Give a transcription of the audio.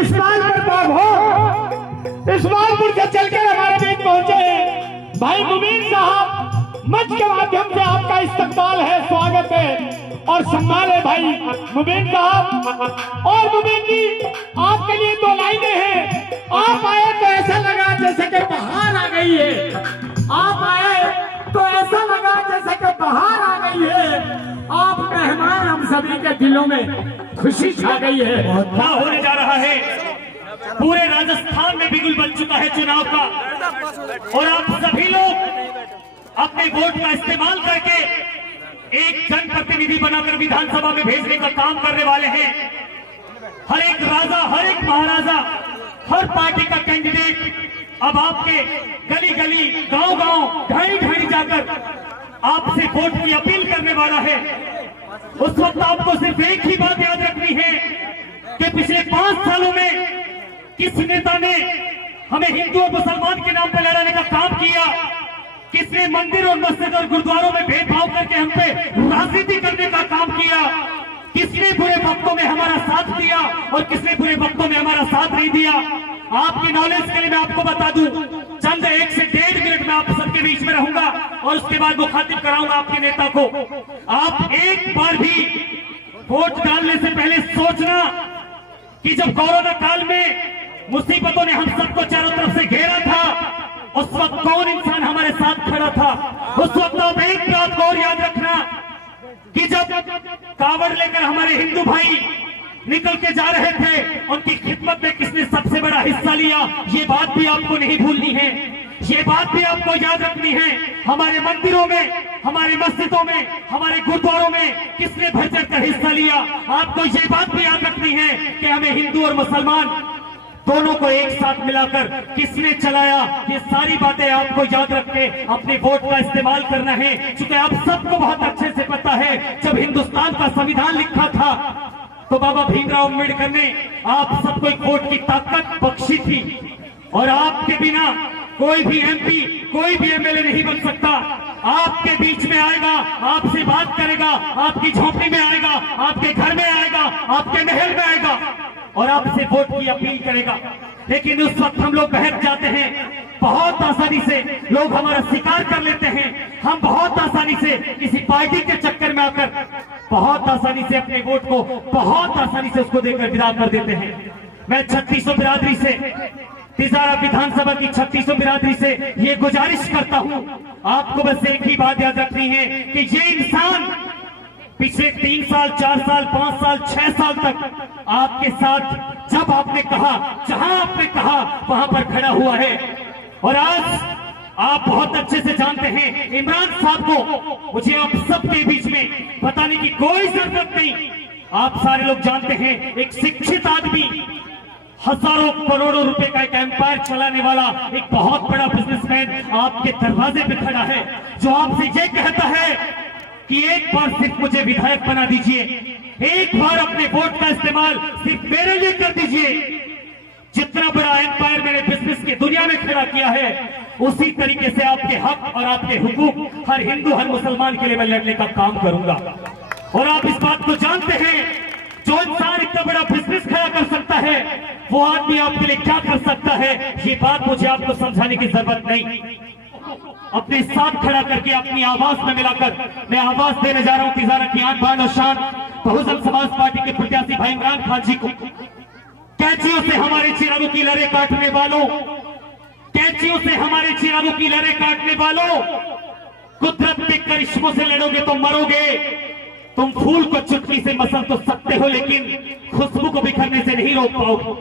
इस्माइल प्रताप हो इस्माइलपुर से चलकर हमारे बीच पहुंचे हैं भाई मुबीन साहब। मंच के माध्यम से आपका इस्तकबाल है, स्वागत है और सम्मान है भाई मुबीन साहब। और मुबीन जी आपके लिए दो लाइनें हैं। आप आए तो ऐसा लगा जैसे कि बाहर आ गई है, आप आए तो ऐसा लगा जैसे कि बाहर आ गई है। आप मेहमान, हम सभी के दिलों में खुशी छा गई है। क्या होने जा रहा है? पूरे राजस्थान में बिगुल बन चुका है चुनाव का और आप सभी लोग अपने वोट का इस्तेमाल करके एक जनप्रतिनिधि बनाकर विधानसभा में भेजने का काम करने वाले हैं। हर एक राजा, हर एक महाराजा, हर पार्टी का कैंडिडेट अब आपके गली गली, गांव गांव, ढाई ढाई जाकर आपसे वोट की अपील करने वाला है। उस वक्त आपको सिर्फ एक ही बात याद रखनी है कि पिछले 5 सालों में किस नेता ने हमें हिंदू और मुसलमान के नाम पर लड़ाने का काम किया, किसने मंदिर और मस्जिद और गुरुद्वारों में भेदभाव करके हम पे राजनीति करने का काम किया, किसने बुरे वक्तों में हमारा साथ दिया और किसने बुरे वक्तों में हमारा साथ नहीं दिया। आपकी नॉलेज के लिए मैं आपको बता दूं, चंद 1 से 1.5 मिनट में आप सबके बीच में रहूंगा और उसके बाद मुखातिब कराऊंगा आपके नेता को। आप एक बार भी वोट डालने से पहले सोचना कि जब कोरोना काल में मुसीबतों ने हम सबको चारों तरफ से घेरा था, उस वक्त कौन इंसान हमारे साथ खड़ा था। उस वक्त आप एक बात और याद रखना कि जब कावड़ लेकर हमारे हिंदू भाई निकल के जा रहे थे, उनकी खिदमत में किसने सबसे बड़ा हिस्सा लिया, ये बात भी आपको नहीं भूलनी है, ये बात भी आपको याद रखनी है। हमारे मंदिरों में, हमारे मस्जिदों में, हमारे गुरुद्वारों में किसने बढ़ चढ़ कर हिस्सा लिया, आपको ये बात भी याद रखनी है कि हमें हिंदू और मुसलमान दोनों को एक साथ मिलाकर किसने चलाया। ये सारी बातें आपको याद रख के अपने वोट का इस्तेमाल करना है, क्योंकि आप सबको बहुत अच्छे से पता है जब हिंदुस्तान का संविधान लिखा था तो बाबा भीमराव अम्बेडकर ने आप सबको एक वोट की ताकत बख्शी थी और आपके बिना कोई भी एमपी, कोई भी एमएलए नहीं बन सकता। आपके बीच में आएगा, आपसे बात करेगा, आपकी झोपड़ी में आएगा, आपके घर में आएगा, आपके महल में आएगा और आपसे वोट की अपील करेगा। लेकिन उस वक्त हम लोग बहक जाते हैं, बहुत आसानी से लोग हमारा शिकार कर लेते हैं। हम बहुत आसानी से किसी पार्टी के चक्कर में आकर बहुत आसानी से अपने वोट को बहुत आसानी से उसको देकर विदा कर देते हैं। मैं 3600 बिरादरी से, तिजारा विधानसभा की 3600 बिरादरी से ये गुजारिश करता हूं, आपको बस एक ही बात याद रखनी है कि ये इंसान पिछले 3 साल, 4 साल, 5 साल, 6 साल तक आपके साथ जब आपने कहा, जहां आपने कहा वहां पर खड़ा हुआ है। और आज आप बहुत अच्छे से जानते हैं इमरान साहब को मुझे आप सबके बीच में बताने की कोई जरूरत नहीं। आप सारे लोग जानते हैं एक शिक्षित आदमी, हजारों करोड़ों रुपए का एक एम्पायर चलाने वाला एक बहुत बड़ा बिजनेसमैन आपके दरवाजे पे खड़ा है, जो आपसे ये कहता है कि एक बार सिर्फ मुझे विधायक बना दीजिए, एक बार अपने वोट का इस्तेमाल सिर्फ मेरे लिए कर दीजिए। जितना बड़ा एम्पायर मैंने बिजनेस की दुनिया में खड़ा किया है, उसी तरीके से आपके हक और आपके हुकूक हर हिंदू, हर मुसलमान के लिए मैं लड़ने का काम करूंगा। और आप इस बात को जानते हैं, जो इंसान इतना बड़ा बिजनेस खड़ा कर सकता है, वो आदमी आपके लिए क्या कर सकता है, ये बात मुझे आपको समझाने की जरूरत नहीं। अपने साथ खड़ा करके अपनी आवाज में मिलाकर मैं आवाज देने जा रहा हूं तिजारा की आन बान और शान बहुजन समाज पार्टी के प्रत्याशी भाई इमरान खान जी को। कैंचियों से हमारे चिरागों की लड़े काटने वालों, कैंचियों से हमारे चिरागों की लड़े काटने वालों, कुदरत के करिश्मों से लड़ोगे तो मरोगे। तुम फूल को चुटकी से मसल तो सकते हो, लेकिन खुशबू को बिखरने से नहीं रोक पाओगे।